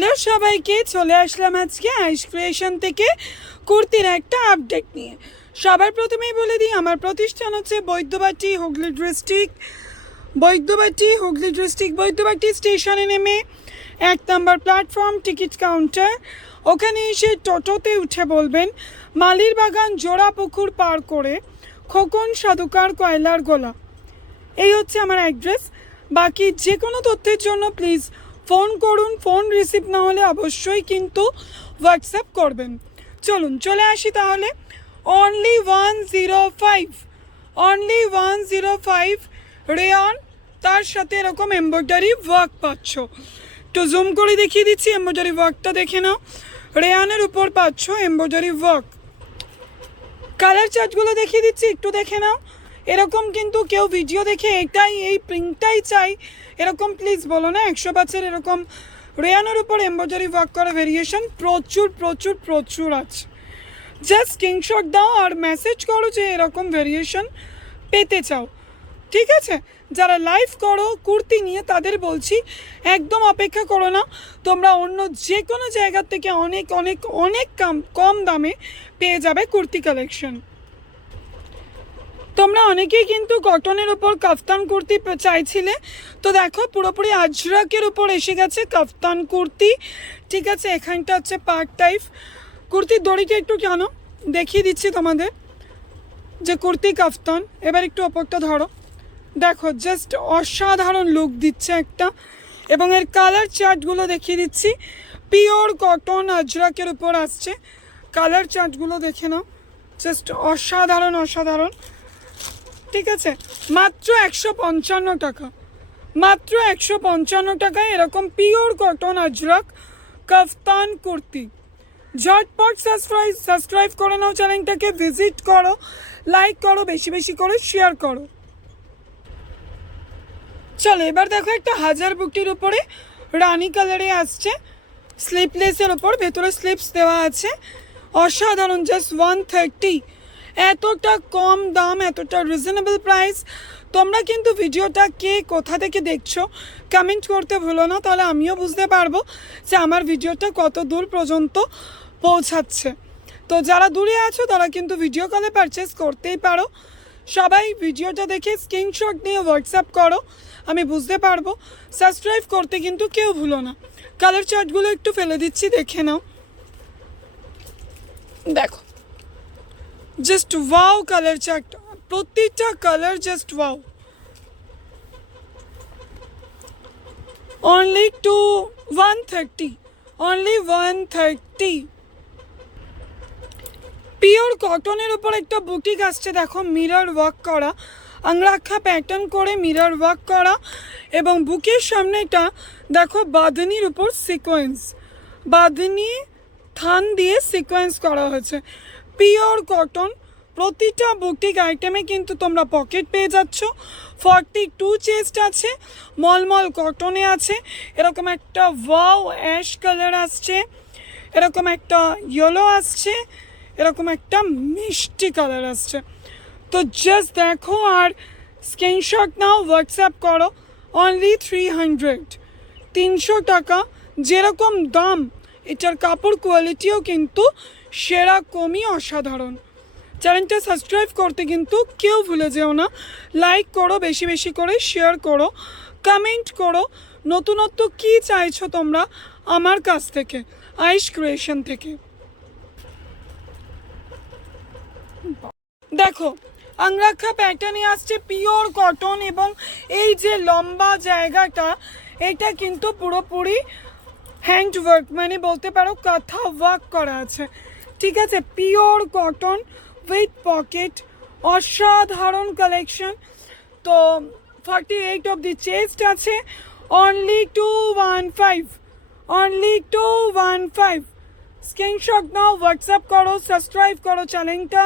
Hello সবাইকে, চলে আসলাম আজকে আইস ক্রিয়েশন থেকে কুর্তির একটা আপডেট নিয়ে। সবার প্রথমেই বলে দিই, আমার প্রতিষ্ঠান হচ্ছে বৈদ্যবাটি, হুগলি ডিস্ট্রিক্ট বৈদ্যবাটি স্টেশনে নেমে 1 নম্বর প্ল্যাটফর্ম টিকিট কাউন্টার, ওখানে এসে টোটোতে উঠে বলবেন মালির বাগান জোড়া পুকুর পার করে খোকন সাধুকার কয়লার গোলা। এই হচ্ছে আমার অ্যাড্রেস। বাকি যে কোনো তথ্যের জন্য প্লিজ ফোন করুন, ফোন রিসিভ না হলে অবশ্যই কিন্তু হোয়াটসঅ্যাপ করবেন। চলুন চলে আসি তাহলে। অনলি 105 রেয়ন, তার সাথে এরকম এমব্রয়ডারি ওয়ার্ক পাচ্ছ। একটু জুম করে দেখিয়ে দিচ্ছি, এমব্রয়ডারি ওয়ার্কটা দেখে নাও। রেয়নের উপর পাচ্ছ এমব্রয়ডারি ওয়ার্ক। কালার চার্টগুলো দেখিয়ে দিচ্ছি, একটু দেখে নাও। এরকম কিন্তু কেউ ভিডিও দেখে এই প্রিন্টটাই চাই এরকম প্লিজ বলো না। 105 এরকম রেয়ানের উপর এমব্রয়ডারি ওয়ার্ক করা ভেরিয়েশন প্রচুর আছে। জাস্ট স্ক্রিনশট দাও আর মেসেজ করো যে এরকম ভেরিয়েশন পেতে চাও, ঠিক আছে? যারা লাইভ করো কুর্তি নিয়ে তাদের বলছি একদম অপেক্ষা করো না, তোমরা অন্য যে কোনো জায়গার থেকে অনেক কম দামে পেয়ে যাবে কুর্তি কালেকশন। তোমরা অনেকেই কিন্তু কটনের উপর কাফতান কুর্তি চাইছিলে, তো দেখো পুরোপুরি আজরাকের উপর এসে গেছে কাফতান কুর্তি, ঠিক আছে? এখানটা হচ্ছে পার্ট টাইপ কুর্তির দড়িটা একটু কেন দেখিয়ে দিচ্ছি তোমাদের যে কুর্তি কাফতান। এবার একটু ওপরটা ধরো, দেখো জাস্ট অসাধারণ লুক দিচ্ছে একটা। এবং এর কালার চার্টগুলো দেখিয়ে দিচ্ছি, পিওর কটন আজরাকের উপর আসছে। কালার চার্টগুলো দেখে নাও, জাস্ট অসাধারণ, ঠিক আছে? মাত্র 155 টাকা, মাত্র 155 টাকায় এরকম পিওর কটন আজরাক কাফতান কুর্তি। ঝটপট সাবস্ক্রাইব করে নাও চ্যানেলটাকে, ভিজিট করো, লাইক করো, বেশি করে শেয়ার করো। চলো এবার দেখো একটা হাজার বুটির উপরে রানি কালারে আসছে, স্লিপলেসের ওপর, ভেতরে স্লিপস দেওয়া আছে। অসাধারণ, জাস্ট 130। এতটা কম দাম, এতটা রিজনেবল প্রাইস। তোমরা কিন্তু ভিডিওটা কে কোথা থেকে দেখছো কমেন্ট করতে ভুলো না, তাহলে আমিও বুঝতে পারবো যে আমার ভিডিওটা কত দূর পর্যন্ত পৌঁছাচ্ছে। তো যারা দূরে আছো তারা কিন্তু ভিডিও কলে পারচেস করতেই পারো। সবাই ভিডিওটা দেখে স্ক্রিনশট নিয়ে হোয়াটসঅ্যাপ করো, আমি বুঝতে পারবো। সাবস্ক্রাইব করতে কিন্তু কেউ ভুলো না। কালার চার্টগুলো একটু ফেলে দিচ্ছি, দেখে নাও। দেখো জাস্ট ওয়াও কালার চার্ট, প্রতিটা colour just wow. Only 130 pure কটনের উপর একটা বুটিক আসছে, দেখো মিরর ওয়ার্ক করা, আংরাক্ষা প্যাটার্ন করে মিরর ওয়ার্ক করা। এবং বুকের সামনেটা দেখো বাঁধনির উপর সিকোয়েন্স, বাঁধনি থান দিয়ে সিকোয়েন্স করা হয়েছে। পিওর কটন, প্রতিটা বুটিক আইটেমে কিন্তু তোমরা পকেট পেয়ে যাচ্ছ। 42 চেস্ট আছে, মলমল কটনে আছে। এরকম একটা ওয়াও অ্যাশ কালার আসছে, এরকম একটা ইয়েলো আসছে, এরকম একটা মিষ্টি কালার আসছে। তো জাস্ট দেখো আর স্ক্রিনশট নাও, হোয়াটসঅ্যাপ করো। অনলি 300 টাকা। যেরকম দাম, এটার কাপড় কোয়ালিটিও কিন্তু সেরকমই অসাধারণ। চ্যানেলটা সাবস্ক্রাইব করতে কিন্তু কেউ ভুলে যেও না। লাইক করো, বেশি করে শেয়ার করো, কমেন্ট করো নতুনত্ব কী চাইছো তোমরা আমার কাছ থেকে, আইস ক্রিয়েশন থেকে। দেখো আংরাক্ষা প্যাটার্নে আসছে পিওর কটন, এবং এই যে লম্বা জায়গাটা এটা কিন্তু পুরোপুরি হ্যান্ড ওয়ার্ক, মানে বলতে পারো কাঁথা ওয়ার্ক করা আছে, ঠিক আছে? পিওর কটন উইথ পকেট, অসাধারণ কালেকশন। তো 48 অবধি চেস্ট আছে। অনলি 215 স্ক্রিনশট নাও, হোয়াটসঅ্যাপ করো, সাবস্ক্রাইব করো চ্যানেলটা।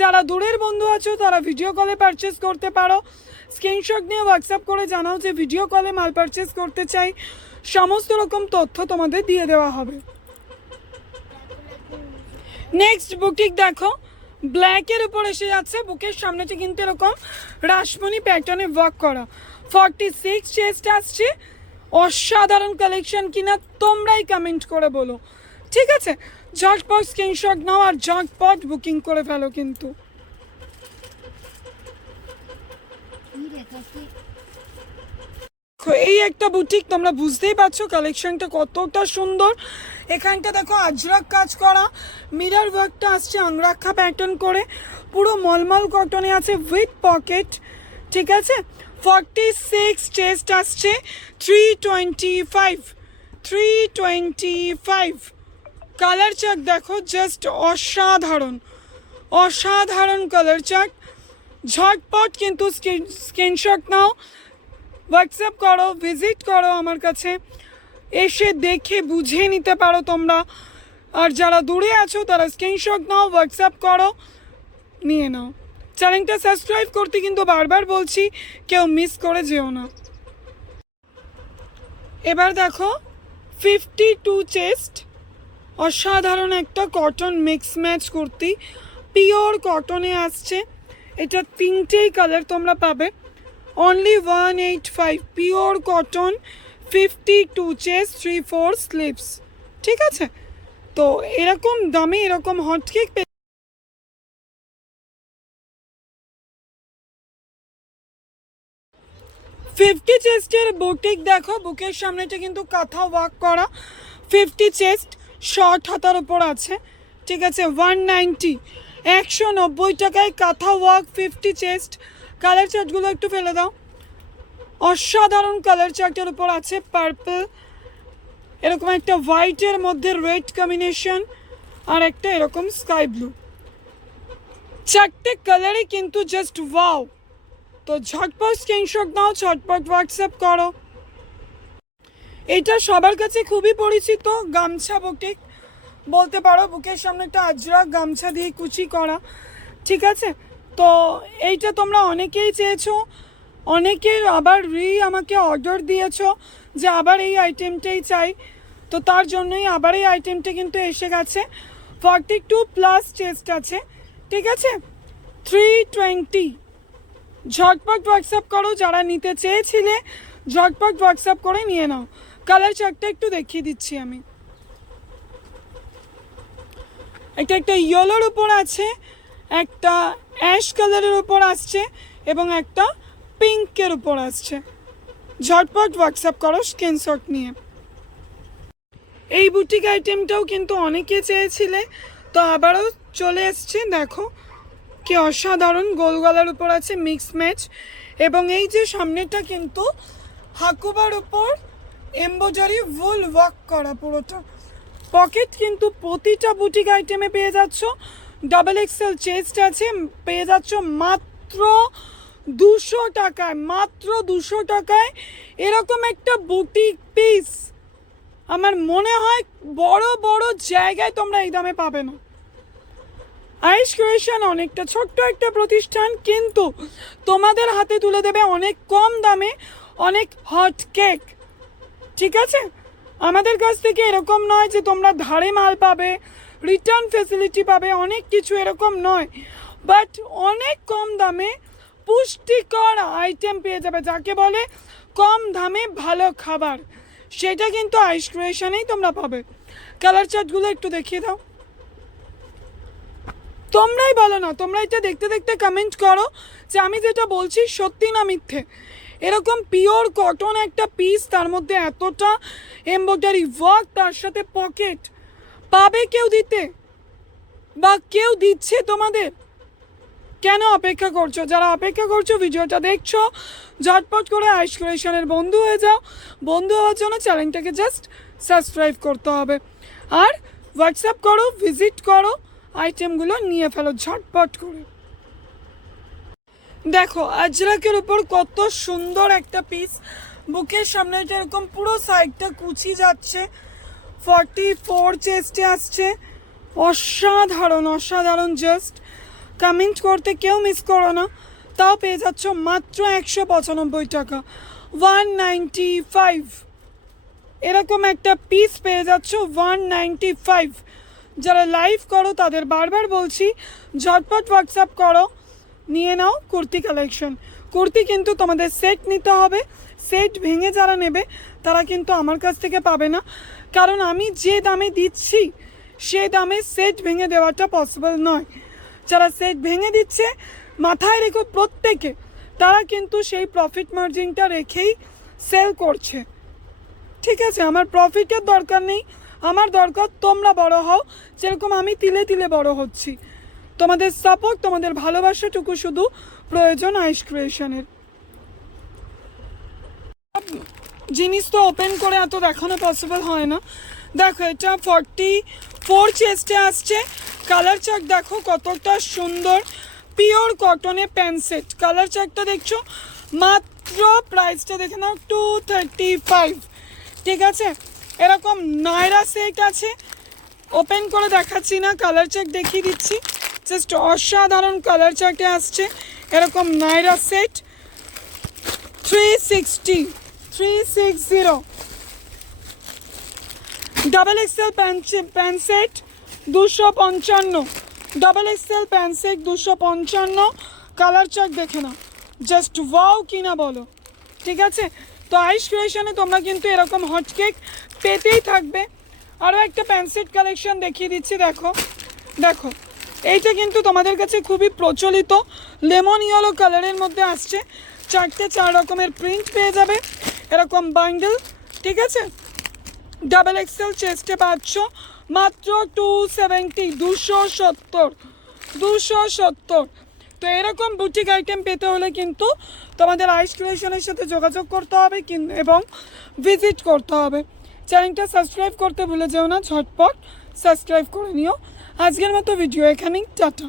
যারা দূরের বন্ধু আছো তারা ভিডিও কলে পারচেস করতে পারো। স্ক্রিনশট নিয়ে হোয়াটসঅ্যাপ করে জানাও যে ভিডিও কলে মাল পারচেস করতে চাই, সমস্ত রকম তথ্য তোমাদের দিয়ে দেওয়া হবে। নেক্সট বুটিক দেখো, ব্ল্যাকের উপর এসে যাচ্ছে। বুকের সামনেটা কিন্তু এরকম রাসমণি প্যাটার্নে ওয়ার্ক করা। 46 চেস্ট আসছে, অসাধারণ কালেকশন কিনা তোমরাই কমেন্ট করে বলো, ঠিক আছে? ঝটপট স্ক্রিনশট নাও আর ঝটপট বুকিং করে ফেলো কিন্তু। এই একটা বুটিক, তোমরা বুঝতেই পারছো কালেকশনটা কতটা সুন্দর। এখানটা দেখো আজরাক কাজ করা, মিরর ওয়ার্কটা আসছে আংরাক্ষা প্যাটার্ন করে, পুরো মলমল কটনে আছে উইথ পকেট, ঠিক আছে? 46 চেস্ট আসছে, 325 কালার চার্ট দেখো, জাস্ট অসাধারণ অসাধারণ কালার চার্ট। ঝটপট কিন্তু স্ক্রিনশট নাও, হোয়াটসঅ্যাপ করো, ভিজিট করো আমার কাছে, এসে দেখে বুঝে নিতে পারো তোমরা। আর যারা দূরে আছো তারা স্ক্রিনশট নাও, হোয়াটসঅ্যাপ করো, নিয়ে নাও। চ্যানেলটা সাবস্ক্রাইব করতে কিন্তু বারবার বলছি, কেউ মিস করে যেও না। এবার দেখো 52 চেস্ট, অসাধারণ একটা cotton mix match kurti, pure কটনে আসছে। এটা তিনটেই কালার তোমরা পাবে, only 185, pure cotton, 52 chest, 3/4 sleeves, ঠিক আছে? তো এরকম দামে এরকম হটকেক 50 চেস্টের বুটিক দেখো, বুকের সামনেটা কিন্তু কাঁথা ওয়ার্ক করা, 50 চেস্ট, শর্ট হাতার উপর আছে, ঠিক আছে? 190, 190 টাকায় কাঁথা ওয়ার্ক 50 চেস্ট। কালার চার্টগুলো একটু ফেলে দাও, অসাধারণ কালার চার্টের উপর আছে, পার্পল, এরকম একটা হোয়াইটের মধ্যে রেড কম্বিনেশন, আর একটা এরকম স্কাই ব্লু, চারটে কালারই কিন্তু জাস্ট ওয়াও। তো ঝটপট স্ক্রিনশট নাও, ঝটপট হোয়াটসঅ্যাপ করো। এটা সবার কাছে খুবই পরিচিত গামছা বুটিক বলতে পারো, বুকের সামনে একটা আজরাক গামছা দিয়ে কুচি করা, ঠিক আছে? তো এইটা তোমরা অনেকেই চেয়েছো, অনেকের আবার আমাকে অর্ডার দিয়েছো যে আবার এই আইটেমটাই চাই, তো তার জন্যই আবার এই আইটেমটা কিন্তু এসে গেছে। 42+ চেস্ট আছে, ঠিক আছে? 320। ঝটপট হোয়াটসঅ্যাপ করো, যারা নিতে চেয়েছিলে ঝটপট হোয়াটসঅ্যাপ করে নিয়ে নাও। কালার চার্টটা একটু দেখিয়ে দিচ্ছি আমি। একটা ইয়েলোর উপর আছে, একটা অ্যাশ কালারের উপর আসছে, এবং একটা পিঙ্কের উপর আসছে। ঝটপট হোয়াটসঅ্যাপ করো স্ক্রিনশট নিয়ে। এই বুটিক আইটেমটাও কিন্তু অনেকে চেয়েছিলে, তো আবারও চলে এসছে, দেখো কি অসাধারণ, গোল গলার উপর আছে মিক্স ম্যাচ, এবং এই যে সামনেটা কিন্তু হাকুবার উপর এমব্রয়ডারি ফুল ওয়ার্ক করা পুরোটা। পকেট কিন্তু প্রতিটা বুটিক আইটেমে পেয়ে যাচ্ছ, XXL চেস্ট আছে, পেয়ে যাচ্ছ মাত্র 200 টাকায়, মাত্র 200 টাকায়। এরকম একটা বুটিক পিস আমার মনে হয় বড় বড় জায়গায় তোমরা এই দামে পাবে না। আইস ক্রিয়েশন অনেকটা ছোট্ট একটা প্রতিষ্ঠান, কিন্তু তোমাদের হাতে তুলে দেবে অনেক কম দামে অনেক হট কেক, ঠিক আছে? আমাদের কাছ থেকে এরকম নয় যে তোমরা ধারে মাল পাবে, রিটার্ন ফেসিলিটি পাবে, অনেক কিছু এরকম নয়, বাট অনেক কম দামে পুষ্টিকর আইটেম পেয়ে যাবে, যাকে বলে কম দামে ভালো খাবার, সেটা কিন্তু আইস ক্রিয়েশনেই তোমরা পাবে। কালার চার্টগুলো একটু দেখিয়ে দাও, তোমরাই বলো না, তোমরা এটা দেখতে দেখতে কমেন্ট করো যে আমি যেটা বলছি সত্যি না মিথ্যে। এরকম পিওর কটন একটা পিস, তার মধ্যে এতটা এমব্রয়ডারি ওয়ার্ক, তার সাথে পকেট, পাবে কেউ দিতে বা কেউ দিচ্ছে তোমাদের? কেন অপেক্ষা করছো? যারা অপেক্ষা করছো ভিডিওটা দেখছো, ঝটপট করে আইস ক্রিয়েশনের বন্ধু হয়ে যাও। বন্ধু হওয়ার জন্য চ্যানেলটাকে জাস্ট সাবস্ক্রাইব করতে হবে, আর হোয়াটসঅ্যাপ করো, ভিজিট করো, আইটেমগুলো নিয়ে ফেলো ঝটপট করে। দেখো আজরাকের উপর কত সুন্দর একটা পিস, বুকের সামনে এরকম পুরো সাইডটা কুচি যাচ্ছে, 44 চেস্টে আসছে, অসাধারণ অসাধারণ। জাস্ট কমেন্ট করতে কেউ মিস করো না, তাও পেয়ে যাচ্ছ মাত্র 195 টাকা, 195। এরকম একটা পিস পেয়ে যাচ্ছ 195। যারা লাইভ করো তাদের বারবার বলছি ঝটপট হোয়াটসঅ্যাপ করো, নিয়ে নাও কুর্তি কালেকশন। কুর্তি কিন্তু তোমাদের সেট নিতে হবে, সেট ভেঙে যারা নেবে তারা কিন্তু আমার কাছ থেকে পাবে না, কারণ আমি যে দামে দিচ্ছি সে দামে সেট ভেঙে দেওয়াটা পসিবল নয়। যারা সেট ভেঙে দিচ্ছে মাথায় রেখো প্রত্যেকে, তারা কিন্তু সেই প্রফিট মার্জিনটা রেখেই সেল করছে। ঠিক আছে, আমার প্রফিটের দরকার নেই, আমার দরকার তোমরা বড় হও, যেরকম আমি তিলে তিলে বড় হচ্ছি। তোমাদের সাপোর্ট, তোমাদের ভালোবাসাটুকু শুধু প্রয়োজন আইস ক্রিয়েশনের। জিনিস তো ওপেন করে এত দেখানো পসিবল হয় না। দেখো এটা 44 চেস্টে আসছে। কালার চার্ট দেখো কতটা সুন্দর, পিওর কটনে প্যান্ট সেট। কালার চার্টটা দেখছো, মাত্র প্রাইসটা দেখে নাও 235। ঠিক আছে, এরকম নায়রা সেট আছে, ওপেন করে দেখাচ্ছি না, কালার চার্ট দেখিয়ে দিচ্ছি। জাস্ট অসাধারণ কালার চার্টে আসছে এরকম নায়রা set 360 double excel paint set 255, double excel paint set 255। Colour chart দেখে নাও, জাস্ট ওয়াও কিনা বলো। ঠিক আছে, তো আইস ক্রিয়েশনে তোমরা কিন্তু এরকম হটকেক পেতেই থাকবে। আরও একটা প্যান্ট সেট কালেকশন দেখিয়ে দিচ্ছি। দেখো দেখো, এইটা কিন্তু তোমাদের কাছে খুবই প্রচলিত, লেমন ইয়েলো কালারের মধ্যে আসছে। 4 রকমের প্রিন্ট পেয়ে যাবে, এরকম বান্ডেল। ঠিক আছে, ডাবল এক্সেল চেস্টে পাচ্ছ মাত্র 270, 270। তো এরকম বুটিক আইটেম পেতে হলে কিন্তু তোমাদের আইস ক্রিয়েশনের সাথে যোগাযোগ করতে হবে এবং ভিজিট করতে হবে। চ্যানেলটা সাবস্ক্রাইব করতে ভুলে যেও না, ঝটপট সাবস্ক্রাইব করে নিও। আজকের মতো ভিডিও এখানেই, টাটা।